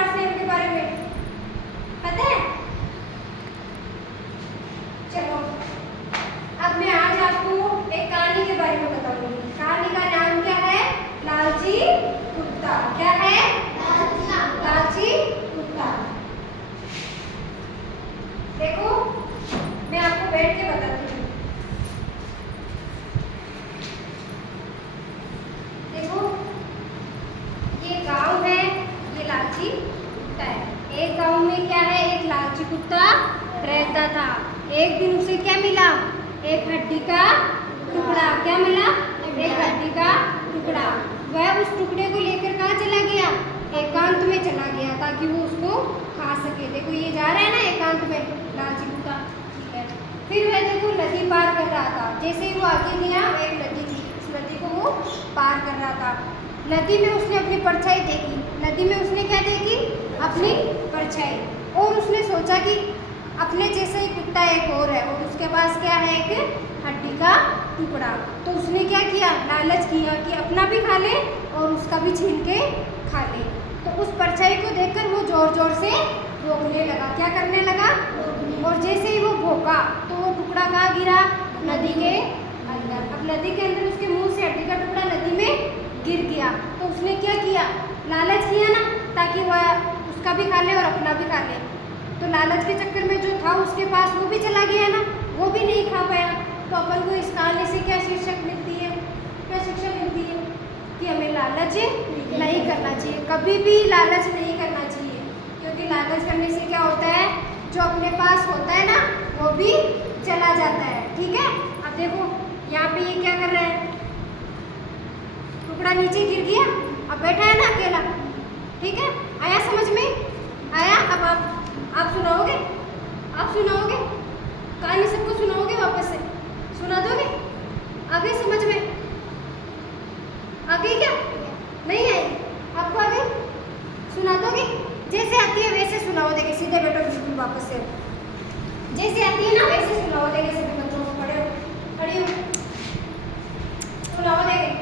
God's name के बारे में पता है? चलो अब मैं आज आपको एक कहानी के बारे में बताऊंगी। कहानी का नाम क्या है? लालची कुत्ता। क्या है? लालची कुत्ता। देखो मैं आपको बैठ के बताती हूँ। देखो ये गांव है, ये लालची कुत्ता है। एक गांव में क्या है, एक लालची कुत्ता रहता था। एक दिन उसे क्या मिला? एक हड्डी का टुकड़ा। क्या मिला? एक हड्डी का टुकड़ा। वह उस टुकड़े को लेकर कहाँ चला गया? एकांत में चला गया ताकि वो उसको खा सके। देखो ये जा रहा है ना एकांत में, लालची कुत्ता। ठीक है, फिर वह देखो नदी पार कर रहा था। जैसे ही वो आगे गया, एक नदी थी, उस नदी को वो पार कर रहा था। नदी में उसने अपनी परछाई देखी। नदी में उसने क्या देखी? अपनी परछाई। और उसने सोचा कि अपने जैसा ही कुत्ता एक और है और उसके पास क्या है? एक हड्डी का टुकड़ा। तो उसने क्या किया? लालच किया कि अपना भी खा ले और उसका भी छीन के खा ले। तो उस परछाई को देखकर वो जोर जोर से भौंकने लगा। क्या करने लगा? और जैसे ही वो भौंका तो वो टुकड़ा कहाँ गिरा? नदी के अंदर। अब नदी के अंदर उसके मुंह से हड्डी का टुकड़ा नदी में गिर गया। तो उसने क्या किया? लालच किया ना, ताकि वह उसका भी खा ले और अपना भी खा ले। तो लालच के चक्कर में जो था उसके पास वो भी चला गया ना, वो भी नहीं खा पाया। तो अपन को इस कहानी से क्या शीर्षक मिलती है? क्या शिक्षा मिलती है? कि हमें लालच नहीं करना चाहिए, कभी भी लालच नहीं करना चाहिए। क्योंकि लालच करने से क्या होता है? जो अपने पास होता है ना वो भी चला जाता है। ठीक है, अब देखो यहाँ पे ये क्या कर रहा है? टुकड़ा नीचे गिर गया, अब बैठा है ना अकेला। ठीक है, आया समझ में? आया? अब आप सुनाओगे? आप सुनाओगे कहानी? सबको सुनाओगे? वापस से सुना दोगे? आ गई समझ में? आ गई क्या? नहीं आई? आपको आ गई? सुना दोगे? जैसे आती है वैसे सुनाओ देंगे। सीधे बैठो बिल्कुल वापस से। जैसे आती है ना वैसे सुनाओ देंगे। सभी बच्चों को खड़े हो, खड़ी हो, सुनाओ देंगे।